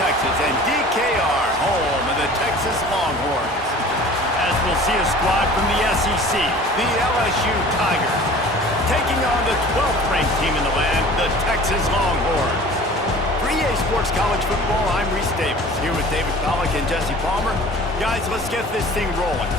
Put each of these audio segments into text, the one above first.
Texas, and DKR, home of the Texas Longhorns. As we'll see a squad from the SEC, the LSU Tigers, taking on the 12th ranked team in the land, the Texas Longhorns. For EA Sports College Football, I'm Reese Davis, here with David Pollack and Jesse Palmer. Guys, let's get this thing rolling.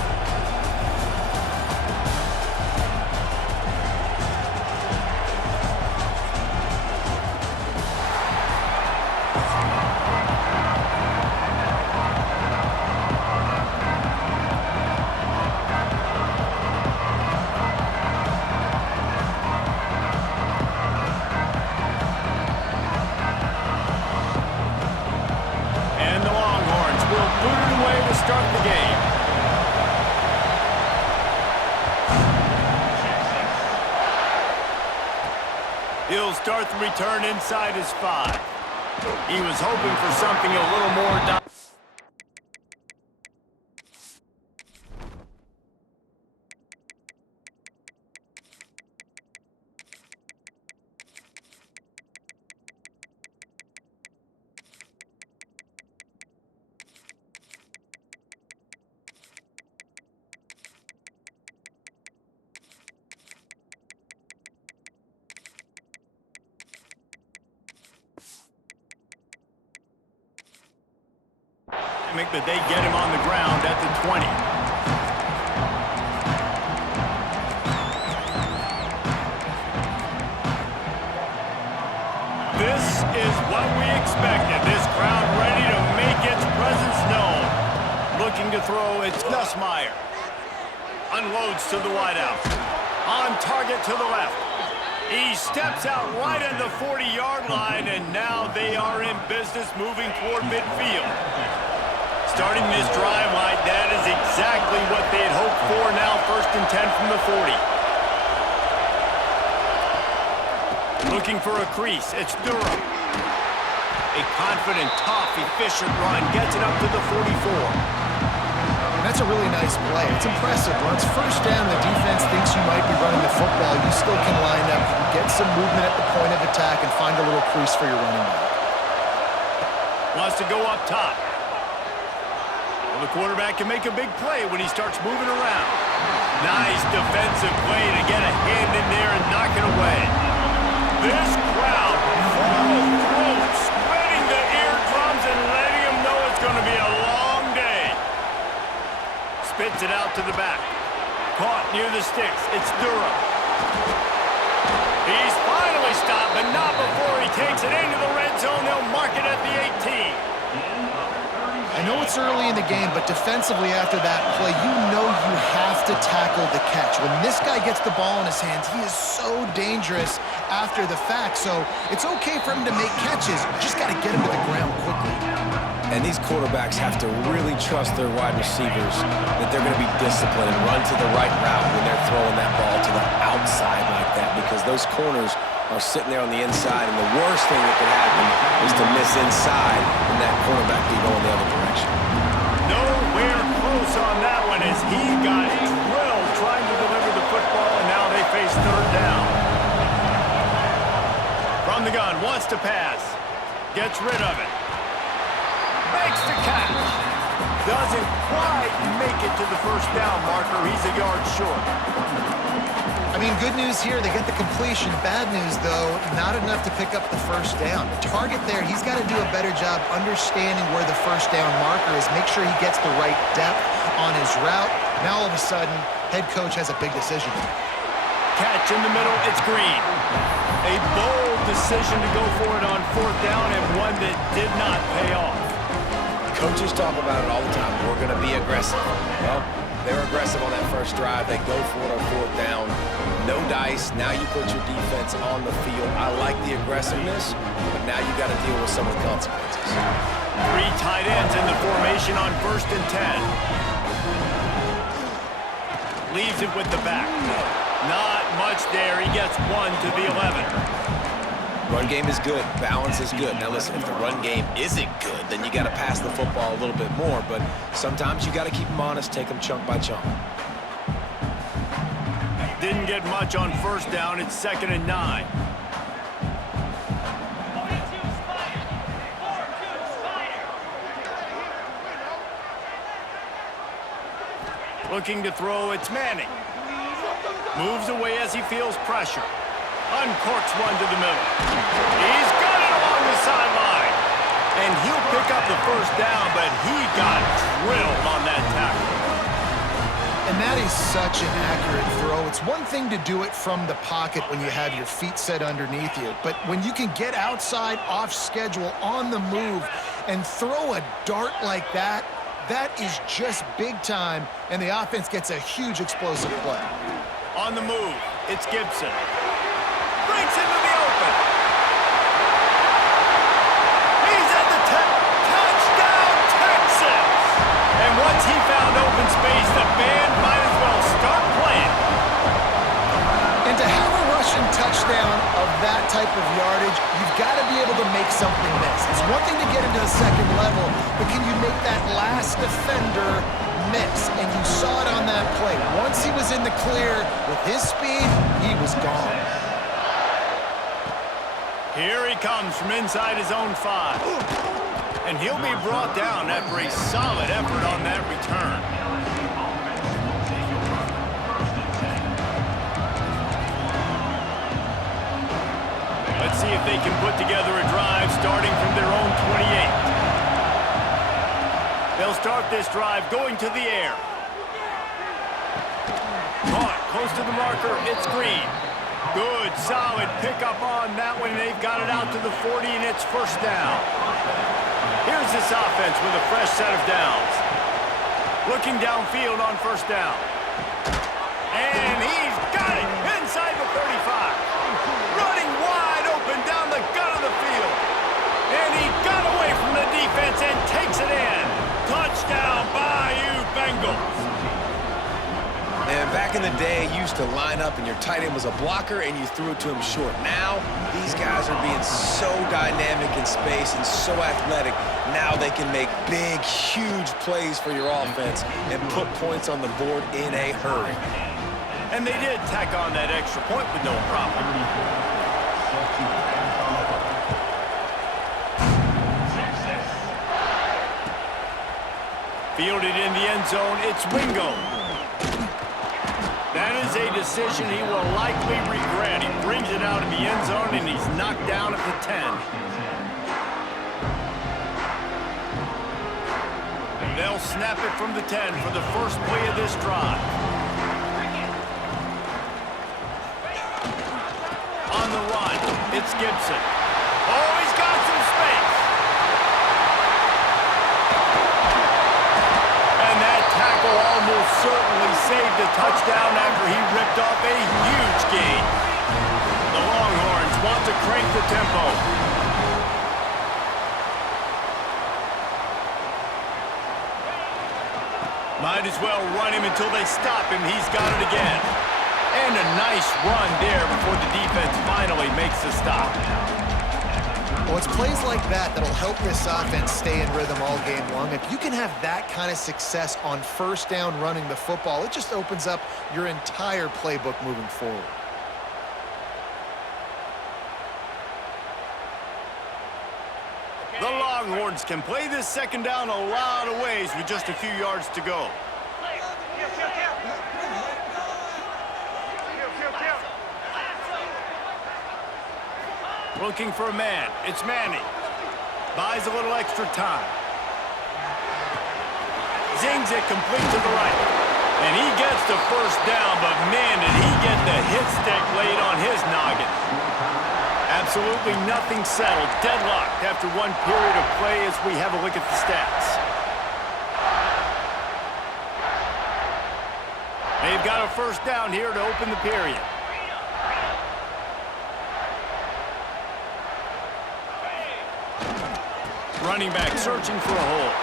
Start the game. He'll start the return inside his 5. He was hoping for something a little more that they get him on the ground at the 20. This is what we expected. This crowd ready to make its presence known. Looking to throw, it's Nussmeier. Unloads to the wideout. On target to the left. He steps out right at the 40-yard line, and now they are in business moving toward midfield. Starting this drive like that is exactly what they had hoped for. Now 1st and 10 from the 40. Looking for a crease. It's Durham. A confident, tough, efficient run. Gets it up to the 44. And that's a really nice play. It's impressive. Once first down, the defense thinks you might be running the football. You still can line up, get some movement at the point of attack, and find a little crease for your running back. Wants to go up top. The quarterback can make a big play when he starts moving around. Nice defensive play to get a hand in there and knock it away. This crowd full of throats, spreading the eardrums and letting them know it's going to be a long day. Spits it out to the back. Caught near the sticks. It's Durham. He's finally stopped, but not before he takes it into the red zone. They'll mark it at the 18. I know it's early in the game, but defensively after that play, you know you have to tackle the catch. When this guy gets the ball in his hands, he is so dangerous after the fact. So it's okay for him to make catches. You just got to get him to the ground quickly. And these quarterbacks have to really trust their wide receivers that they're going to be disciplined and run to the right route when they're throwing that ball to the outside like that, because those corners are sitting there on the inside, and the worst thing that could happen is to miss inside and that quarterback can go in the other direction. Nowhere close on that one as he got drilled trying to deliver the football, and now they face 3rd down. From the gun, wants to pass. Gets rid of it. Makes the catch. Doesn't quite make it to the 1st down marker. He's a yard short. I mean, good news here, they get the completion. Bad news, though, not enough to pick up the 1st down. The target there, he's got to do a better job understanding where the 1st down marker is, make sure he gets the right depth on his route. Now, all of a sudden, head coach has a big decision. Catch in the middle, it's Green. A bold decision to go for it on 4th down, and one that did not pay off. Coaches talk about it all the time. We're going to be aggressive. Well, they're aggressive on that first drive. They go for it on 4th down. No dice. Now you put your defense on the field. I like the aggressiveness, but now you got to deal with some of the consequences. 3 tight ends in the formation on 1st and 10. Leaves it with the back. Not much there. He gets 1 to the 11. Run game is good. Balance is good. Now listen, if the run game isn't good, then you got to pass the football a little bit more. But sometimes you got to keep them honest, take them chunk by chunk. Didn't get much on 1st down. It's 2nd and 9. Looking to throw, it's Manning. Moves away as he feels pressure. Uncorks one to the middle. He's got it along the sideline. And he'll pick up the first down, but he got drilled on that tackle. And that is such an accurate throw. It's one thing to do it from the pocket when you have your feet set underneath you, but when you can get outside, off schedule, on the move, and throw a dart like that, that is just big time, and the offense gets a huge explosive play. On the move, it's Gibson. Breaks into the open. He's at the 10. Touchdown, Texas! And once he found open space, the band might as well start playing. And to have a rushing touchdown of that type of yardage, you've got to be able to make something miss. It's one thing to get into the second level, but can you make that last defender miss? And you saw it on that play. Once he was in the clear with his speed, he was gone. Here he comes from inside his own 5. And he'll be brought down after a solid effort on that return. Let's see if they can put together a drive starting from their own 28. They'll start this drive going to the air. Caught close to the marker, it's Green. Good, solid pickup on that one. They've got it out to the 40, and it's first down. Here's this offense with a fresh set of downs. Looking downfield on first down. And he's got it inside the 35. Running wide open down the gut of the field. And he got away from the defense and takes it in. Touchdown, Bayou Bengals. And back in the day, you used to line up and your tight end was a blocker and you threw it to him short. Now, these guys are being so dynamic in space and so athletic. Now they can make big, huge plays for your offense and put points on the board in a hurry. And they did tack on that extra point with no problem. Fielded in the end zone, it's Wingo. That is a decision he will likely regret. He brings it out of the end zone, and he's knocked down at the 10. They'll snap it from the 10 for the first play of this drive. On the run, it's Gibson. Oh, he's got some space. And that tackle almost certainly saved a touchdown after he ripped off a huge gain. The Longhorns want to crank the tempo. Might as well run him until they stop him. He's got it again. And a nice run there before the defense finally makes the stop. Well, it's plays like that that'll help this offense stay in rhythm all game long. If you can have that kind of success on first down running the football, it just opens up your entire playbook moving forward. The Longhorns can play this second down a lot of ways with just a few yards to go. Looking for a man. It's Manning. Buys a little extra time. Zings it complete to the right. And he gets the first down, but man, did he get the hit stick laid on his noggin. Absolutely nothing settled. Deadlocked after one period of play as we have a look at the stats. They've got a first down here to open the period. Running back searching for a hole.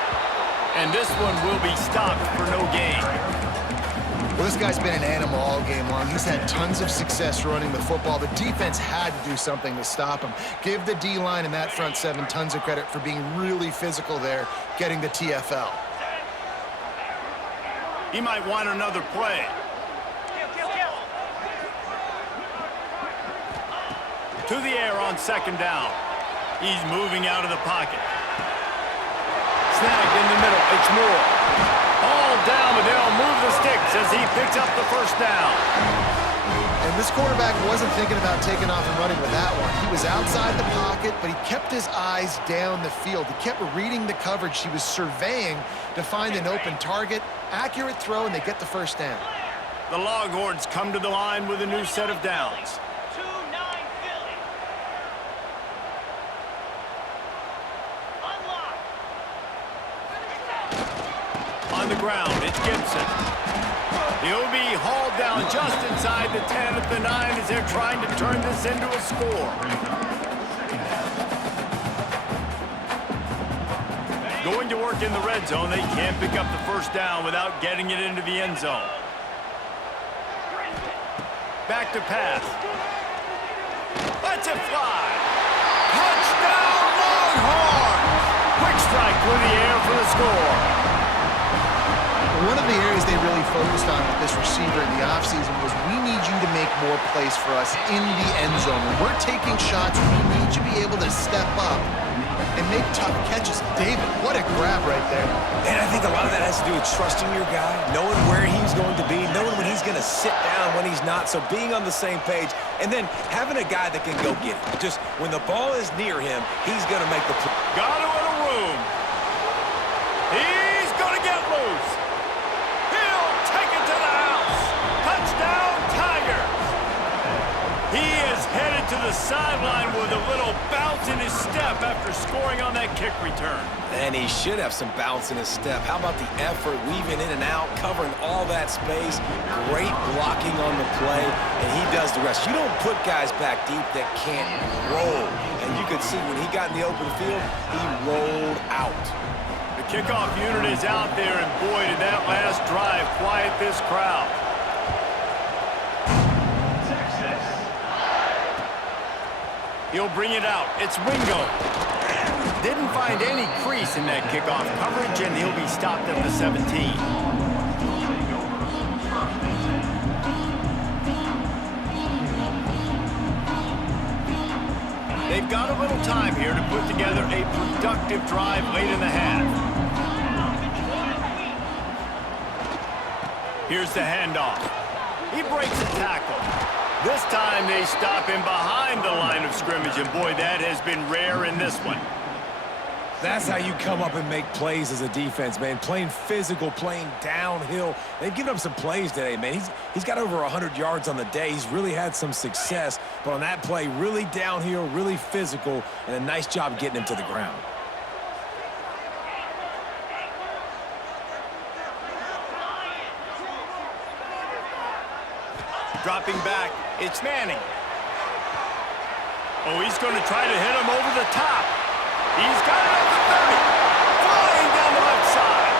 And this one will be stopped for no gain. Well, this guy's been an animal all game long. He's had tons of success running the football. The defense had to do something to stop him. Give the D-line and that front seven tons of credit for being really physical there, getting the TFL. He might want another play. To the air on second down. He's moving out of the pocket. Snagged in the middle. It's Moore. All tackled down, but they'll move the sticks as he picks up the first down. And this quarterback wasn't thinking about taking off and running with that one. He was outside the pocket, but he kept his eyes down the field. He kept reading the coverage. He was surveying to find an open target. Accurate throw, and they get the first down. The Longhorns come to the line with a new set of downs. On the ground, it's Gibson. He'll be hauled down just inside the 10 at the 9 as they're trying to turn this into a score. Going to work in the red zone, they can't pick up the first down without getting it into the end zone. Back to pass. Lets it fly. Touchdown, Longhorns! Quick strike through the air for the score. One of the areas they really focused on with this receiver in the offseason was we need you to make more plays for us in the end zone. When we're taking shots, we need you to be able to step up and make tough catches. David, what a grab right there. And I think a lot of that has to do with trusting your guy, knowing where he's going to be, knowing when he's going to sit down, when he's not, so being on the same page, and then having a guy that can go get it. Just when the ball is near him, he's going to make the play. Got him in a room. He's going to get loose. He'll take it to the house. Touchdown, Tigers. He is headed to the sideline with a little bounce in his step after scoring on that kick return. And he should have some bounce in his step. How about the effort, weaving in and out, covering all that space, great blocking on the play, and he does the rest. You don't put guys back deep that can't roll. And you could see when he got in the open field, he rolled out. The kickoff unit is out there, and boy, did that last drive quiet this crowd. He'll bring it out. It's Wingo. Didn't find any crease in that kickoff coverage, and he'll be stopped at the 17. They've got a little time here to put together a productive drive late in the half. Here's the handoff. He breaks a tackle. This time they stop him behind the line of scrimmage, and boy, that has been rare in this one. That's how you come up and make plays as a defense, man. Playing physical, playing downhill. They've given up some plays today, man. He's got over 100 yards on the day. He's really had some success. But on that play, really downhill, really physical, and a nice job getting him to the ground. Dropping back, it's Manning. Oh, he's going to try to hit him over the top. He's got it at the 30. Flying down the left side.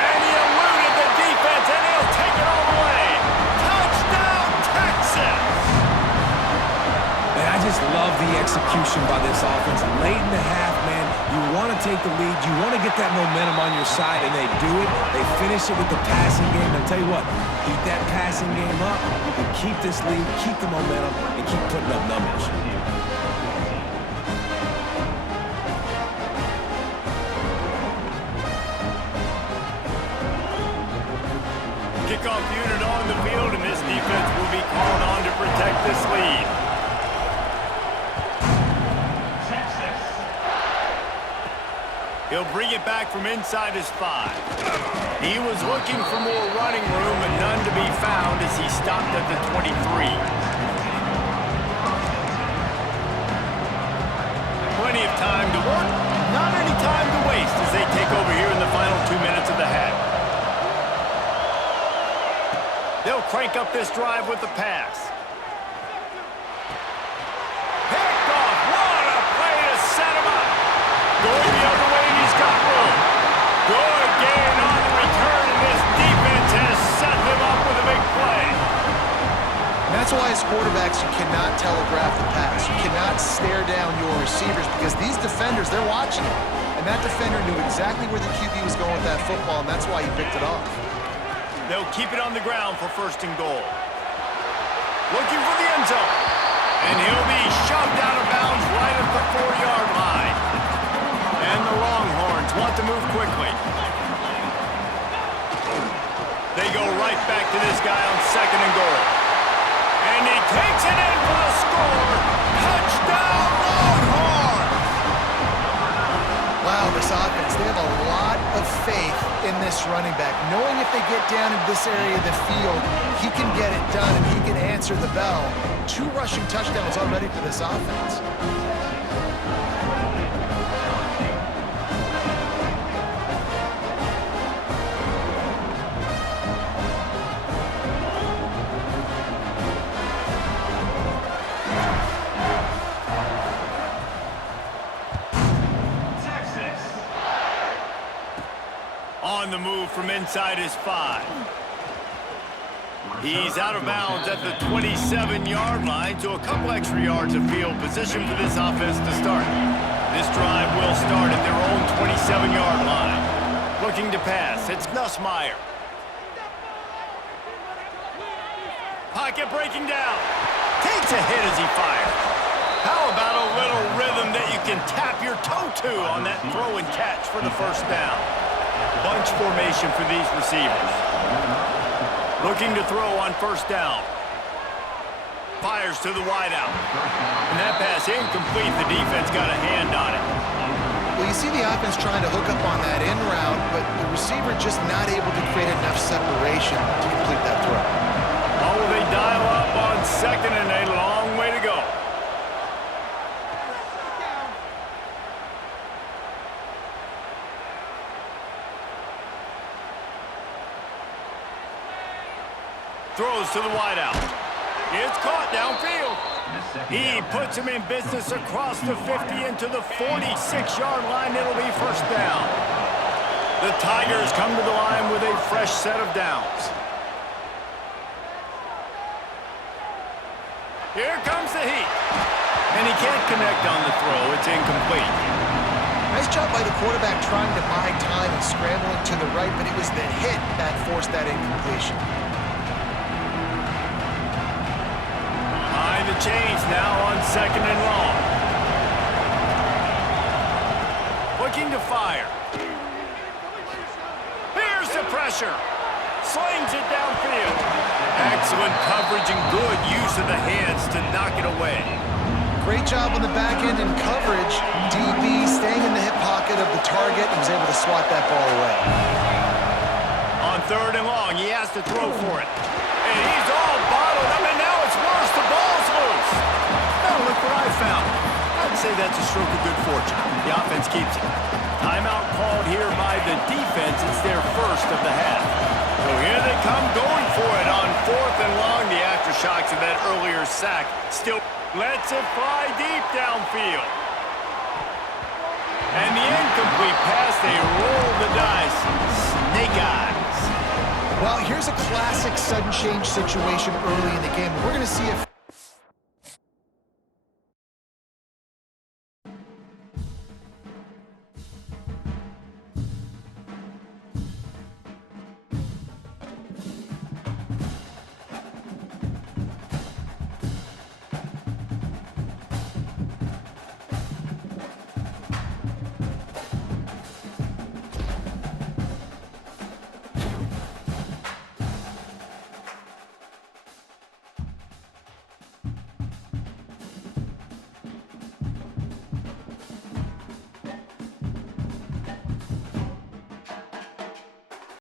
And he eluded the defense, and he'll take it all the way. Touchdown, Texas! Man, I just love the execution by this offense. Late in the half, man, you want to take the lead. You want to get that momentum on your side, and they do it. They finish it with the passing game. I'll tell you what, keep that passing game up. You can keep this lead, keep the momentum, and keep putting up numbers. Kickoff unit on the field, and this defense will be called on to protect this lead. He'll bring it back from inside his 5. He was looking for more running room, and none to be found as he stopped at the 23. Plenty of time to work, not any time to waste as they take over here in the final 2 minutes of the half. They'll crank up this drive with the pass. Picked off. What a play to set him up. Going the other way, and he's got room. Good gain on the return, and this defense has set them up with a big play. And that's why as quarterbacks, you cannot telegraph the pass. You cannot stare down your receivers because these defenders, they're watching it. And that defender knew exactly where the QB was going with that football, and that's why he picked it off. They'll keep it on the ground for 1st and goal. looking for the end zone. And he'll be shoved out of bounds right at the 4-yard line. And the Longhorns want to move quickly. They go right back to this guy on 2nd and goal. And he takes it in for the score. Touchdown, Longhorns! Wow, this offense, they have a lot of faith in this running back, knowing if they get down in this area of the field, he can get it done and he can answer the bell. 2 rushing touchdowns already for this offense. On the move from inside his 5. He's out of bounds at the 27-yard line, so a couple extra yards of field position for this offense to start. This drive will start at their own 27-yard line. Looking to pass, it's Nussmeier. Pocket breaking down. Takes a hit as he fires. How about a little rhythm that you can tap your toe to on that throw and catch for the first down? Bunch formation for these receivers. Looking to throw on 1st down. Fires to the wideout. And that pass incomplete. The defense got a hand on it. Well, you see the offense trying to hook up on that in route, but the receiver just not able to create enough separation to complete that throw. Oh, they dial up on 2nd and a long way to go. Throws to the wideout. It's caught downfield. He puts him in business across the 50 into the 46-yard line. It'll be 1st down. The Tigers come to the line with a fresh set of downs. Here comes the heat. And he can't connect on the throw. It's incomplete. Nice job by the quarterback trying to buy time and scrambling to the right, but it was the hit that forced that incompletion. The change now on 2nd and long. Looking to fire. Here's the pressure. Slings it downfield. Excellent coverage and good use of the hands to knock it away. Great job on the back end and coverage. DB staying in the hip pocket of the target and was able to swat that ball away. On 3rd and long, he has to throw for it. And he's all bottled up, and now it's worse. The ball's loose. Now look what I found. I'd say that's a stroke of good fortune. The offense keeps it. Timeout called here by the defense. It's their first of the half. So here they come going for it on 4th and long. The aftershocks of that earlier sack still lets it fly deep downfield. And the incomplete pass, they roll the dice. Snake eyes. Well, here's a classic sudden change situation early in the game. We're going to see if